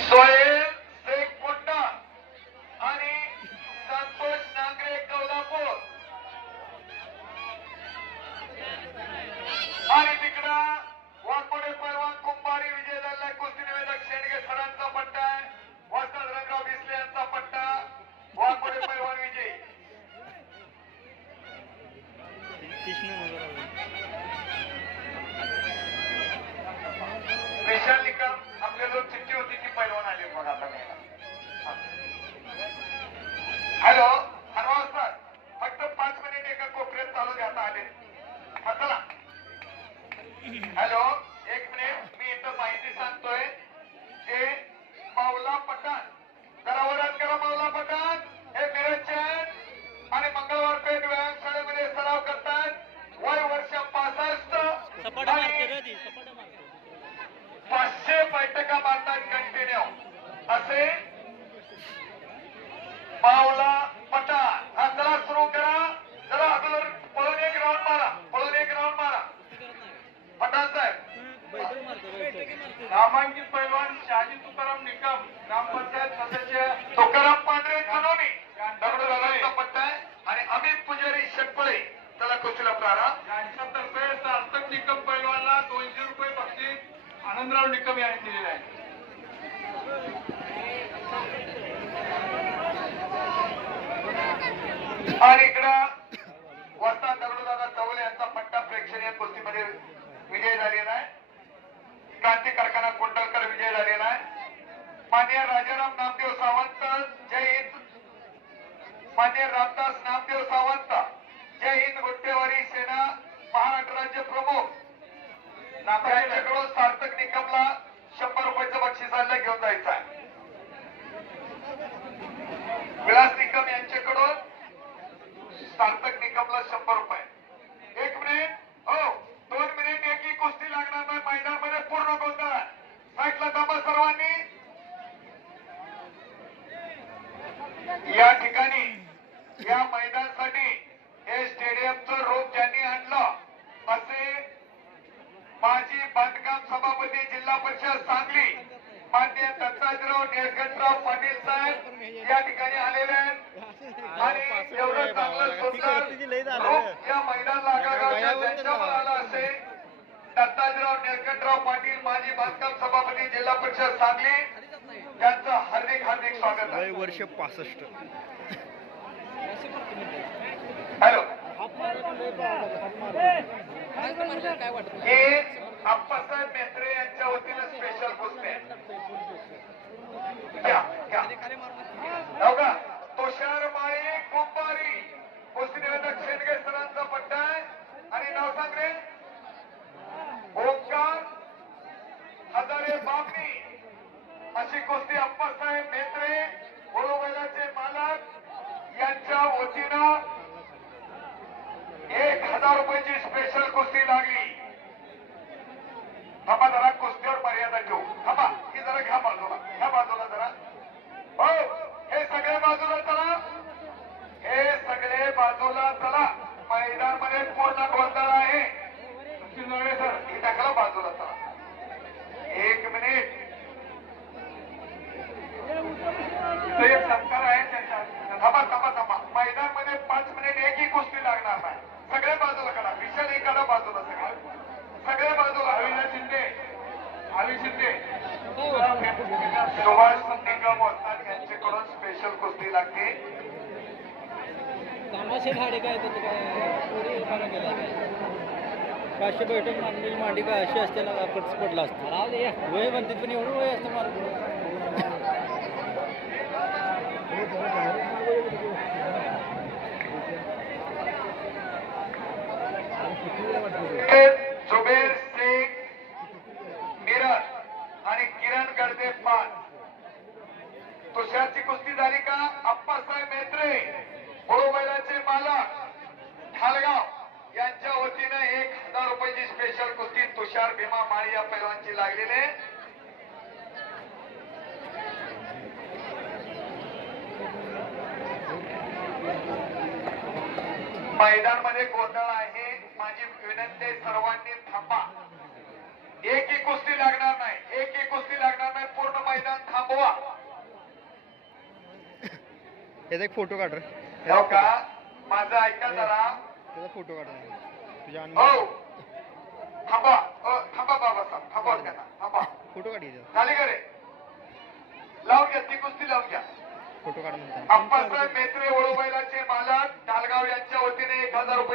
सोहेल शेख कोट्टा आणि संतोष नागरे आणि तिकडं वाकोडे परवान कुंभारी विजय झालाय कुस्ती निवेदक शेंडगे सरांचा पट्टा आहे वसंत पट्टा वाकोडे परवान विजय. हॅलो एक मिनिट. मी इथं माहिती सांगतोय जे पठाण. जरा वरात करा पठाण. हे मिरजचे आणि मंगळवार पेठ व्यायामशाळेमध्ये सराव करतात. वय वर्ष पासष्ट. पाचशे बैठका मारतात कंटिन्यू. असे पावला पठाण हा चला सुरू करा जरा अगोदर पळून एक राऊंड मारा पळून एक राऊंड मारा पठाण साहेब बैठक मारते बैठक मारते नामांकित पैलवान शहाजी तुकाराम निकम ग्रामपंचायत सदस्य तुकाराम पांढरे दगडूदादांचा पट्टा आहे. आणि अमित पुजारी शेटपळे त्याला कुस्तीला प्रारंभ. यांच्यातर्फे सार्थक निकम पैलवानला दोनशे रुपये बक्षीस आनंदराव निकम यांनी दिलेले आहे. आणि इकडं वस्ताद दगडूदादा चौले यांचा पट्टा प्रेक्षणीय कुस्तीमध्ये विजय झालेला आहे. क्रांती कारखाना कुंडलकर विजय झालेला आहे. मान्य राजाराम नामदेव सावंत जय हिंद. मान्य रामदास नामदेव सावंत जय हिंद गुट्टेवारी सेना महाराष्ट्र राज्य प्रमुख. यांच्याकडून सार्थक निकमला शंभर रुपयाचं बक्षिसाला घेऊन जायचं आहे. विलास निकम यांच्याकडून सार्थक निकमला शंभर रुपये एक मिनिट हो दोन मिनिट एकी कुस्ती लागणार नाही मैदानामध्ये पूर्ण गोंधळ आहे. साईडला थांबा सर्वांनी या ठिकाणी या मैदानासाठी हे स्टेडियमचं रोप ज्यांनी आणलं असे माजी बांधकाम सभापती जिल्हा परिषद सांगली मान्य दत्ताजीराव निळकंठराव पाटील साहेब या ठिकाणी आलेले आहेत. आणि एवढं चांगलं सुंदर रोप या मैदान लागागावच्या त्यांच्या मुलाला असे दत्ताजीराव निळकंठराव पाटील माजी बांधकाम सभापती जिल्हा परिषद सांगली यांचं हार्दिक हार्दिक स्वागत आहे. वर्ष पासष्ट. हॅलो. हे अप्पासाहेब मेत्रे यांच्या वतीनं स्पेशल घ्या. हो? तुषार माळी कुंभारी. कुस्ती निवेदक शेंडगे सरांचा पट्टा आहे. आणि नाव सांग रे. ओंकार हजारे बामणी अशी कुस्ती अप्पासाहेब मेत्रे बैलाचे मालक यांच्या वतीनं एक हजार रुपयाची स्पेशल कुस्ती लागली थांबा जरा कुस्तीवर मर्यादा ठेवू थांबा ही जरा घ्या बाजूला घ्या बाजूला जरा हो हे सगळे बाजूला चला हे सगळे बाजूला चला मैदानमध्ये पूर्ण गोंधळ आहे सचिन नवळे सर हे टाकलं बाजूला चला एक मिनिट तो एक सत्कार आहे त्यांचा थांबा थांबा थांबा मैदानमध्ये पाच मिनिट एकही कुस्ती लागणार नाही सगळे बाजूला करा विशाल एकाला बाजूला सगळे सगळे बाजूला अविनाश शिंदे आवी शिंदे सुभाष यांच्याकडून स्पेशल कुस्ती लागते. तामाशे भाडे काय त्याचं बैठक मारलेली मांडी काय अशी असते ना खर्च पडला असतो. वय म्हणते पण एवढं वय असतं मला. जुबेर शेख मिरज आणि किरण गडदे पाच तुषारची कुस्ती झाली का? अप्पासाहेब मेत्रे बैलाचे मालक ठालगाव यांच्या वतीनं एक हजार रुपयाची स्पेशल कुस्ती तुषार भीमा माळी या पैलवानची लागलेली आहे. मैदानमध्ये गोंधळ आहे. माझी विनंती आहे सर्वांनी थांबा. एकही कुस्ती लागणार नाही. एकही कुस्ती लागणार नाही. पूर्ण मैदान थांबवा. त्याचा एक फोटो काढ रे. हो माझं ऐका जरा. त्याचा फोटो काढ तुझ्या हो. अनुभव थांबा. थांबा बाबा साहेब. थांबा त्यांना थांबा. फोटो काढ. झाली का रे? लावून घ्या. ती कुस्ती लावून घ्या. फोटो काढ म्हणतात अप्पासाहेब मेत्रे वळूबैलाचे मालक ढालगाव यांच्या वतीने एक हजार रुपये